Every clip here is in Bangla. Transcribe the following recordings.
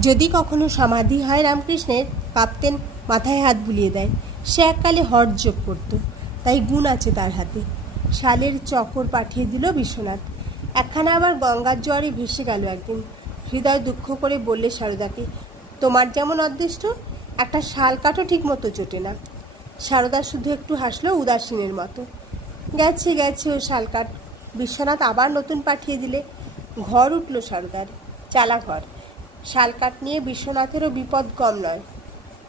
যদি কখনো সমাধি হয় রামকৃষ্ণের, কাঁপতেন, মাথায় হাত বুলিয়ে দেয়। সে এককালে হঠ যোগ করত, তাই গুণ আছে তার হাতে। শালের চকর পাঠিয়ে দিল বিশ্বনাথ। একখানা আবার গঙ্গার জোয়ারে ভেসে গেল একদিন। হৃদয় দুঃখ করে বললে সারদাকে, তোমার যেমন অদৃষ্ট, একটা শাল কাঠও ঠিক মতো জোটে না। সারদা শুধু একটু হাসলো উদাসীনের মতো। গেছে গেছে ও শালকাঠ। বিশ্বনাথ আবার নতুন পাঠিয়ে দিলে। ঘর উঠল সারদার, চালা ঘর। শালকাঠ নিয়ে বিশ্বনাথেরও বিপদ কম নয়।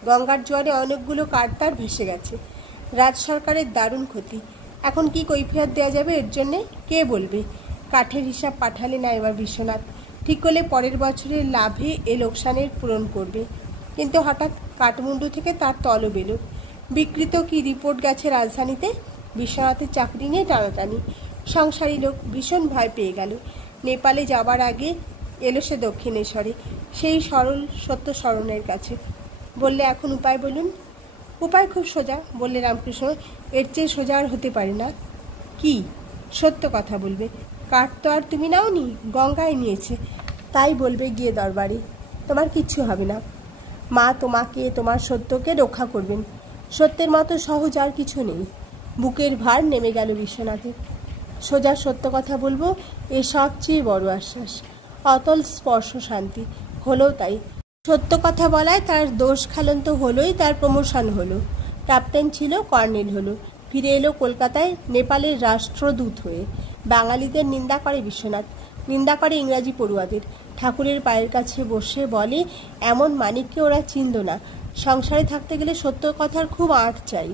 গঙ্গার জোয়ারে অনেকগুলো কাঠ তার ভেসে গেছে। রাজ সরকারের দারুণ ক্ষতি। এখন কি কৈফিয়ত দেওয়া যাবে এর জন্যে, কে বলবে? কাঠের হিসাব পাঠালে না এবার বিশ্বনাথ। ঠিক করলে পরের বছরের লাভে এ লোকসানের পূরণ করবে। কিন্তু হঠাৎ কাঠমুন্ডু থেকে তার তলব এলো। বিকৃত কি রিপোর্ট গেছে রাজধানীতে। বিশ্বনাথের চাকরি নিয়ে টানাটানি। সংসারী লোক, ভীষণ ভয় পেয়ে গেল। নেপালে যাবার আগে এলো সে দক্ষিণেশ্বরে, সেই সরল সত্য স্মরণের কাছে। বললে, এখন উপায় বলুন। উপায় খুব সোজা, বললে রামকৃষ্ণ। এর চেয়ে সোজা আর হতে পারে না। কি? সত্য কথা বলবে। কাঠ তো আর তুমি নাওনি, গঙ্গায় নিয়েছে। তাই বলবে গিয়ে দরবারে। তোমার কিচ্ছু হবে না। মা তোমাকে, তোমার সত্যকে রক্ষা করবেন। সত্যের মতো সহজ আর কিছু নেই। বুকের ভার নেমে গেল বিশ্বনাথের। সোজা সত্য কথা বলবো, এ সবচেয়ে বড় আশ্বাস। অতল স্পর্শ শান্তি। হলো তাই। সত্য কথা বলায় তার দোষ খালন্ত হলোই, তার প্রমোশন হলো। ক্যাপ্টেন ছিল, কর্নেল হলো। ফিরে এলো কলকাতায় নেপালের রাষ্ট্রদূত হয়ে। বাঙালিদের নিন্দা করে বিশ্বনাথ, নিন্দা করে ইংরাজি পড়ুয়াদের। ঠাকুরের পায়ের কাছে বসে বলে, এমন মানিককে ওরা চিনল না। সংসারে থাকতে গেলে সত্য কথার খুব আঁট চাই।